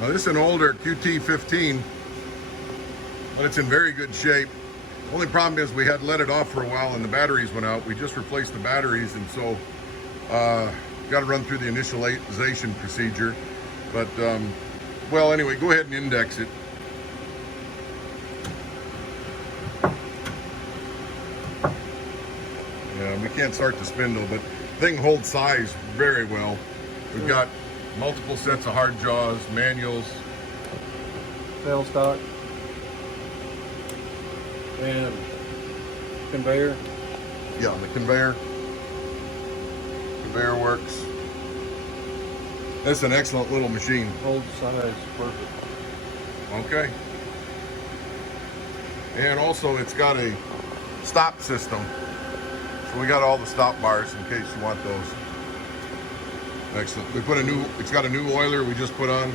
Now this is an older QT-15, but it's in very good shape. The only problem is we had let it off for a while and the batteries went out. We just replaced the batteries, and so got to run through the initialization procedure. But well, anyway, go ahead and index it. Yeah, we can't start the spindle, but the thing holds size very well. We've got multiple sets of hard jaws, manuals, tailstock, and conveyor. Yeah, the conveyor works. That's an excellent little machine. Holds size perfect. Okay. And also it's got a stop system. So we got all the stop bars in case you want those. Excellent. We put it's got a new oiler we just put on.